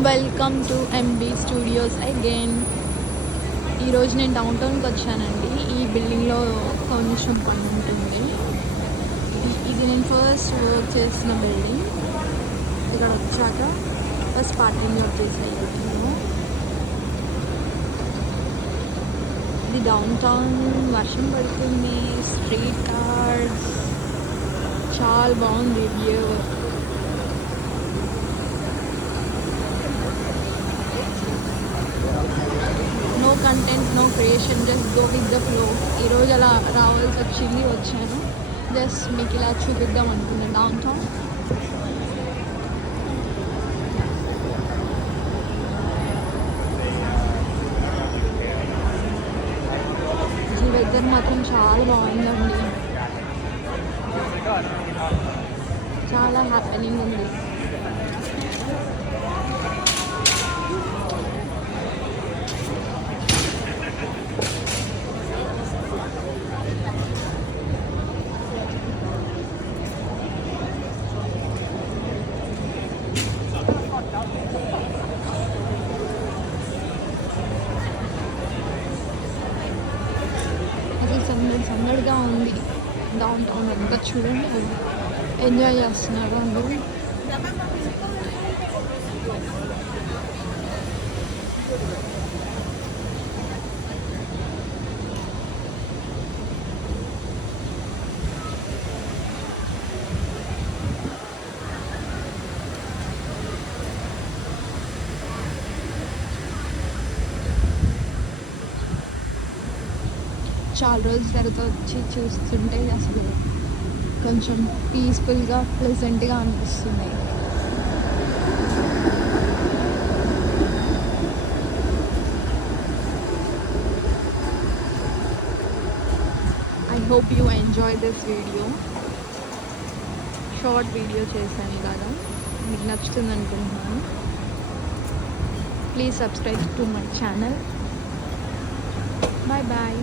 Welcome to MB studios again. ఈరోజు నేను డౌన్ టౌన్కి వచ్చానండి. ఈ బిల్డింగ్లో కొంచెం పని ఉంటుంది. ఇది నేను ఫస్ట్ వర్క్ చేసిన బిల్డింగ్. ఇక్కడ వచ్చాక ఫస్ట్ పార్కింగ్ వర్క్ చేసాను. ఇది డౌన్ టౌన్, వర్షం పడుతుంది, స్ట్రీట్ కార్డ్స్, చాలా బాగుంది view. No content, no creation, just go with the flow. ఈరోజు అలా రావాల్సి వచ్చింది, వచ్చాను. జస్ట్ మీకు ఇలా చూపిద్దాం అనుకున్నాను డౌన్ టౌన్. ఈ వెదర్ మాత్రం చాలా బాగుందండి, చాలా హ్యాపీనింగ్ ఉంది. సందడిగా ఉంది డౌన్ టౌన్ అంతా. చూడండి, ఎంజాయ్ చేస్తున్నారు అందరూ. చాలా రోజుల తర్వాత వచ్చి చూస్తుంటే అసలు కొంచెం పీస్ఫుల్గా, ప్లెజెంట్గా అనిపిస్తుంది. I hope you enjoy this video. Short video చేశాను ఇలాగా, మీకు నచ్చుతుంది అనుకుంటున్నాను. Please subscribe to my channel. Bye bye.